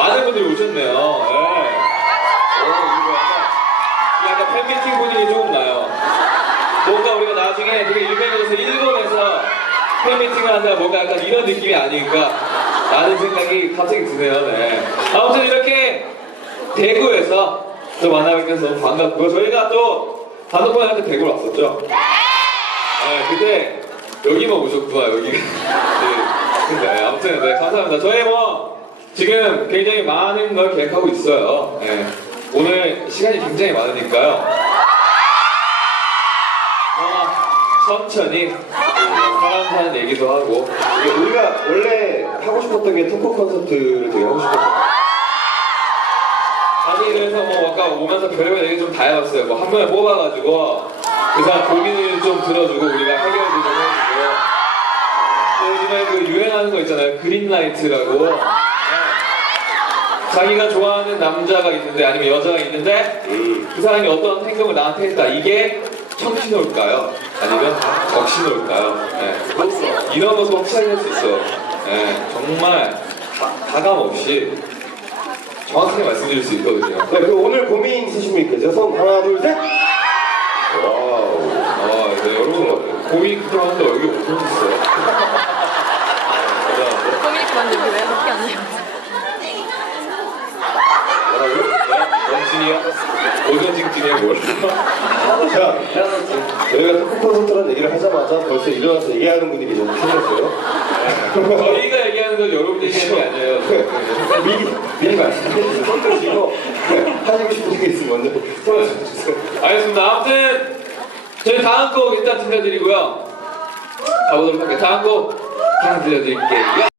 많은 분들이 오셨네요. 예. 오, 이거 약간, 약간 팬미팅 분위기 조금 나요. 뭔가 우리가 나중에 되게 유명해져서 일본에서 팬미팅을 한다 뭔가 약간 이런 느낌이 아닐까 라는 생각이 갑자기 드네요. 네. 아무튼 이렇게 대구에서 또 만나뵙게 돼서 너무 반갑고요. 저희가 또 단독반한테 대구로 왔었죠. 네, 그때 여기만 오셨구나, 여기. 네, 아무튼 네, 감사합니다. 저희 뭐 지금 굉장히 많은 걸 계획하고 있어요. 네. 오늘 시간이 굉장히 많으니까요. 뭐 천천히 사람 사는 얘기도 하고 이게 우리가 원래 하고 싶었던 게 토크 콘서트를 되게 하고 싶었어요. 아니 그래서 뭐 아까 오면서 별의별 얘기 좀 다 해봤어요. 뭐한 명을 뽑아가지고 그 사람 고민을 좀 들어주고 우리가 해결도 좀 해주고 또 요즘에 그 유행하는 거 있잖아요. 그린라이트라고 네. 자기가 좋아하는 남자가 있는데 아니면 여자가 있는데 음. 그 사람이 어떤 행동을 나한테 했다. 이게 청신올까요? 아니면 적신올까요? 네. 이런 것도 확실하게 할 수 있어요. 네. 정말 가- 가감 없이 정확하게 말씀드릴 수 있거든요. 네, 그 오늘 고민 있으십니까? 저손 하나, 둘, 셋. 와우. 아, 네, 여러분, 고민 그렇게 하는데 여기. 감사합니다. 코미디 만들기 왜 밖에 안? 뭐라고요? 네? 정신이야? 오전 징징이야, 뭘? 자, 저희가 토크 콘서트라는 얘기를 하자마자 벌써 일어나서 얘기하는 분들이 좀 생겼어요. 저희가 얘기하는 건 여러분 얘기하는 게 아니에요. 미리, 미리 말씀해 주세요. 손 드시고 하시고 싶은 게 있으면 먼저 손을 주세요. 알겠습니다. 아무튼, 저희 다음 곡 일단 들려드리고요. 가보도록 할게요. 다음 곡 하나 들려드릴게요.